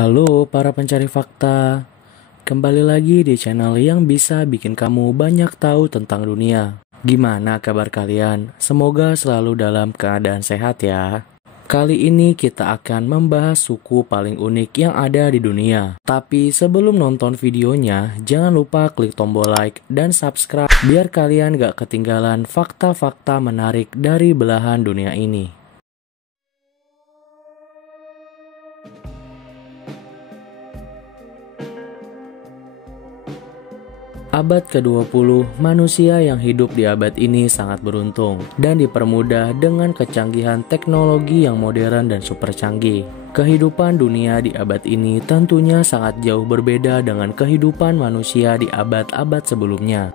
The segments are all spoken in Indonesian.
Halo para pencari fakta, kembali lagi di channel yang bisa bikin kamu banyak tahu tentang dunia. Gimana kabar kalian? Semoga selalu dalam keadaan sehat ya. Kali ini kita akan membahas suku paling unik yang ada di dunia. Tapi sebelum nonton videonya, jangan lupa klik tombol like dan subscribe biar kalian gak ketinggalan fakta-fakta menarik dari belahan dunia ini. Abad ke-20, manusia yang hidup di abad ini sangat beruntung dan dipermudah dengan kecanggihan teknologi yang modern dan super canggih. Kehidupan dunia di abad ini tentunya sangat jauh berbeda dengan kehidupan manusia di abad-abad sebelumnya.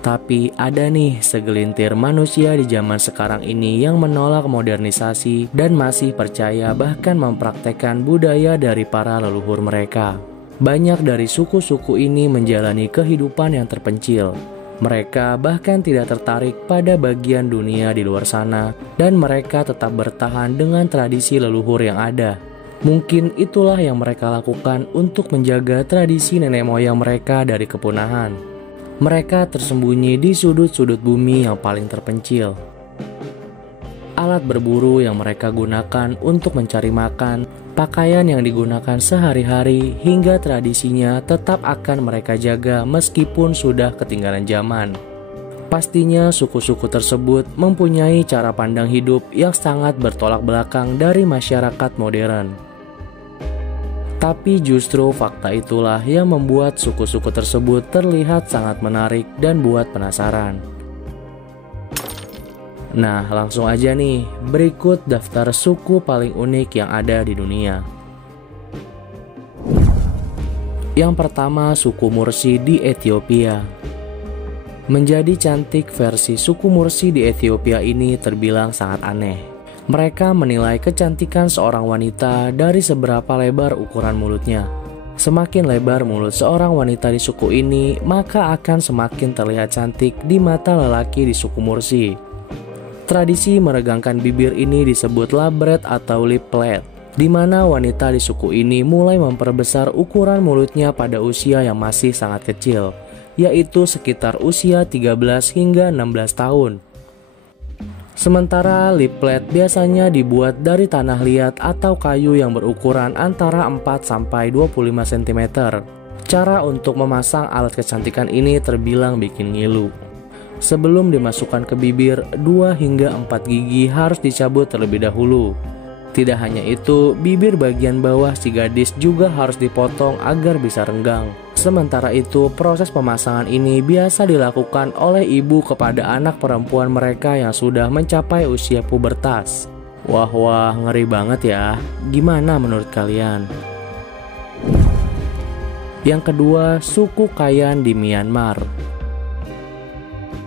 Tapi ada nih segelintir manusia di zaman sekarang ini yang menolak modernisasi dan masih percaya bahkan mempraktekkan budaya dari para leluhur mereka. Banyak dari suku-suku ini menjalani kehidupan yang terpencil. Mereka bahkan tidak tertarik pada bagian dunia di luar sana, dan mereka tetap bertahan dengan tradisi leluhur yang ada. Mungkin itulah yang mereka lakukan untuk menjaga tradisi nenek moyang mereka dari kepunahan. Mereka tersembunyi di sudut-sudut bumi yang paling terpencil. Alat berburu yang mereka gunakan untuk mencari makan, pakaian yang digunakan sehari-hari, hingga tradisinya tetap akan mereka jaga meskipun sudah ketinggalan zaman. Pastinya suku-suku tersebut mempunyai cara pandang hidup yang sangat bertolak belakang dari masyarakat modern. Tapi justru fakta itulah yang membuat suku-suku tersebut terlihat sangat menarik dan buat penasaran. Nah, langsung aja nih, berikut daftar suku paling unik yang ada di dunia. Yang pertama, suku Mursi di Ethiopia. Menjadi cantik versi suku Mursi di Ethiopia ini terbilang sangat aneh. Mereka menilai kecantikan seorang wanita dari seberapa lebar ukuran mulutnya. Semakin lebar mulut seorang wanita di suku ini, maka akan semakin terlihat cantik di mata lelaki di suku Mursi. Tradisi meregangkan bibir ini disebut labret atau lip plait, di mana wanita di suku ini mulai memperbesar ukuran mulutnya pada usia yang masih sangat kecil, yaitu sekitar usia 13 hingga 16 tahun. Sementara lip plait biasanya dibuat dari tanah liat atau kayu yang berukuran antara 4-25 cm. Cara untuk memasang alat kecantikan ini terbilang bikin ngilu. Sebelum dimasukkan ke bibir, 2 hingga 4 gigi harus dicabut terlebih dahulu. Tidak hanya itu, bibir bagian bawah si gadis juga harus dipotong agar bisa renggang. Sementara itu, proses pemasangan ini biasa dilakukan oleh ibu kepada anak perempuan mereka yang sudah mencapai usia pubertas. Wah, ngeri banget ya. Gimana menurut kalian? Yang kedua, suku Kayan di Myanmar.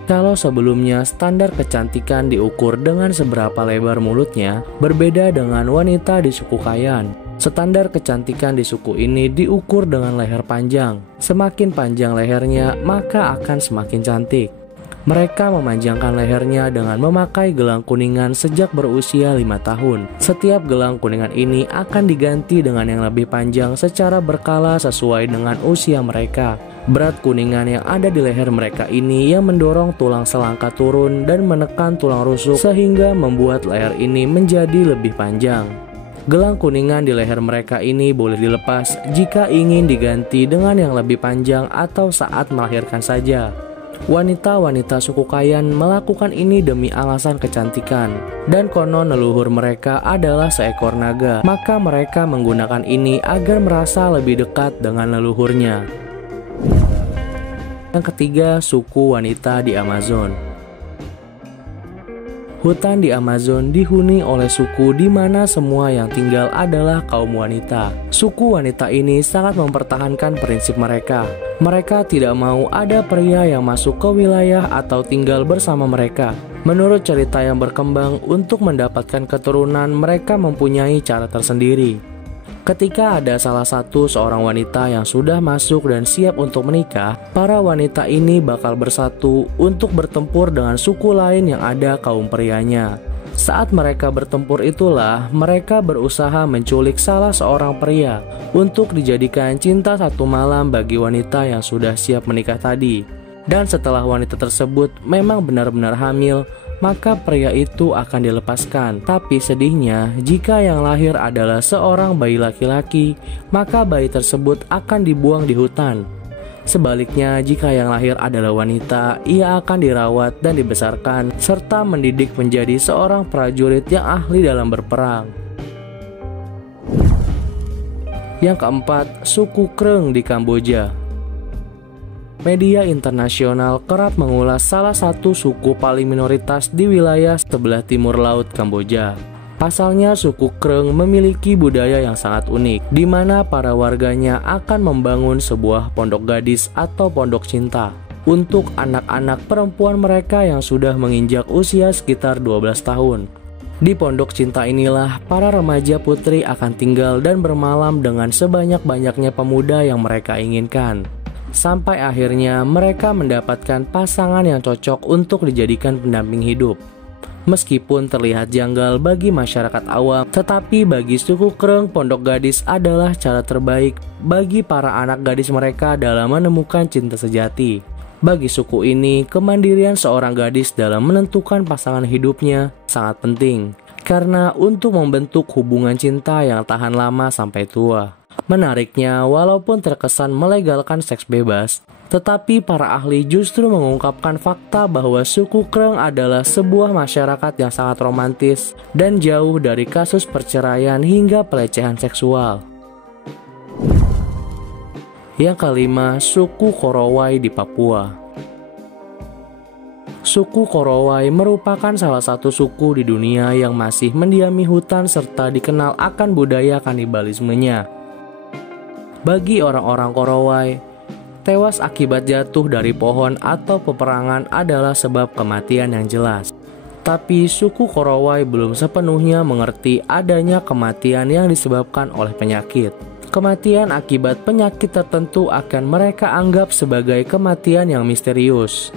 Kalau sebelumnya standar kecantikan diukur dengan seberapa lebar mulutnya, berbeda dengan wanita di suku Kayan. Standar kecantikan di suku ini diukur dengan leher panjang. Semakin panjang lehernya, maka akan semakin cantik. Mereka memanjangkan lehernya dengan memakai gelang kuningan sejak berusia 5 tahun. Setiap gelang kuningan ini akan diganti dengan yang lebih panjang secara berkala sesuai dengan usia mereka. Berat kuningan yang ada di leher mereka ini yang mendorong tulang selangka turun dan menekan tulang rusuk sehingga membuat leher ini menjadi lebih panjang. Gelang kuningan di leher mereka ini boleh dilepas jika ingin diganti dengan yang lebih panjang atau saat melahirkan saja. Wanita-wanita suku Kayan melakukan ini demi alasan kecantikan, dan konon leluhur mereka adalah seekor naga, maka mereka menggunakan ini agar merasa lebih dekat dengan leluhurnya. Yang ketiga, suku wanita di Amazon. Hutan di Amazon dihuni oleh suku di mana semua yang tinggal adalah kaum wanita. Suku wanita ini sangat mempertahankan prinsip mereka. Mereka tidak mau ada pria yang masuk ke wilayah atau tinggal bersama mereka. Menurut cerita yang berkembang, untuk mendapatkan keturunan mereka mempunyai cara tersendiri. Ketika ada salah satu seorang wanita yang sudah masuk dan siap untuk menikah, para wanita ini bakal bersatu untuk bertempur dengan suku lain yang ada kaum prianya. Saat mereka bertempur itulah mereka berusaha menculik salah seorang pria untuk dijadikan cinta satu malam bagi wanita yang sudah siap menikah tadi. Dan setelah wanita tersebut memang benar-benar hamil, maka pria itu akan dilepaskan. Tapi sedihnya, jika yang lahir adalah seorang bayi laki-laki, maka bayi tersebut akan dibuang di hutan. Sebaliknya, jika yang lahir adalah wanita, ia akan dirawat dan dibesarkan, serta mendidik menjadi seorang prajurit yang ahli dalam berperang. Yang keempat, suku Kreng di Kamboja. Media internasional kerap mengulas salah satu suku paling minoritas di wilayah sebelah timur laut Kamboja. Pasalnya, suku Kreng memiliki budaya yang sangat unik, di mana para warganya akan membangun sebuah pondok gadis atau pondok cinta untuk anak-anak perempuan mereka yang sudah menginjak usia sekitar 12 tahun. Di pondok cinta inilah para remaja putri akan tinggal dan bermalam dengan sebanyak-banyaknya pemuda yang mereka inginkan. Sampai akhirnya mereka mendapatkan pasangan yang cocok untuk dijadikan pendamping hidup. Meskipun terlihat janggal bagi masyarakat awam, tetapi bagi suku Kreng, pondok gadis adalah cara terbaik bagi para anak gadis mereka dalam menemukan cinta sejati. Bagi suku ini, kemandirian seorang gadis dalam menentukan pasangan hidupnya sangat penting, karena untuk membentuk hubungan cinta yang tahan lama sampai tua. Menariknya, walaupun terkesan melegalkan seks bebas, tetapi para ahli justru mengungkapkan fakta bahwa suku Kreng adalah sebuah masyarakat yang sangat romantis dan jauh dari kasus perceraian hingga pelecehan seksual. Yang kelima, suku Korowai di Papua. Suku Korowai merupakan salah satu suku di dunia yang masih mendiami hutan serta dikenal akan budaya kanibalismenya. Bagi orang-orang Korowai, tewas akibat jatuh dari pohon atau peperangan adalah sebab kematian yang jelas. Tapi suku Korowai belum sepenuhnya mengerti adanya kematian yang disebabkan oleh penyakit. Kematian akibat penyakit tertentu akan mereka anggap sebagai kematian yang misterius,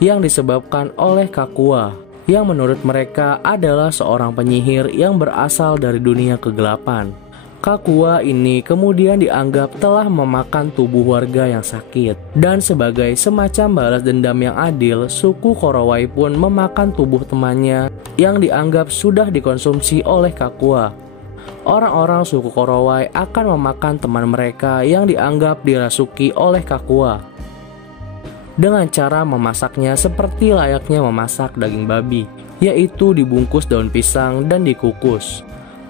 yang disebabkan oleh Kakua, yang menurut mereka adalah seorang penyihir yang berasal dari dunia kegelapan. Kakua ini kemudian dianggap telah memakan tubuh warga yang sakit. Dan sebagai semacam balas dendam yang adil, suku Korowai pun memakan tubuh temannya yang dianggap sudah dikonsumsi oleh Kakua. Orang-orang suku Korowai akan memakan teman mereka yang dianggap dirasuki oleh Kakua dengan cara memasaknya seperti layaknya memasak daging babi, yaitu dibungkus daun pisang dan dikukus.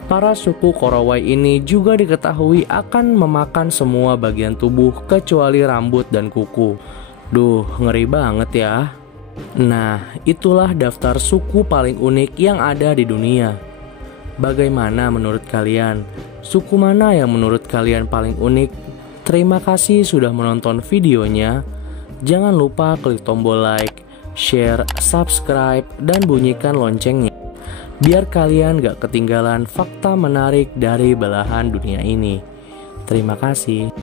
Para suku Korowai ini juga diketahui akan memakan semua bagian tubuh kecuali rambut dan kuku. Duh, ngeri banget ya. Nah, itulah daftar suku paling unik yang ada di dunia. Bagaimana menurut kalian? Suku mana yang menurut kalian paling unik? Terima kasih sudah menonton videonya. Jangan lupa klik tombol like, share, subscribe, dan bunyikan loncengnya, biar kalian gak ketinggalan fakta menarik dari belahan dunia ini. Terima kasih.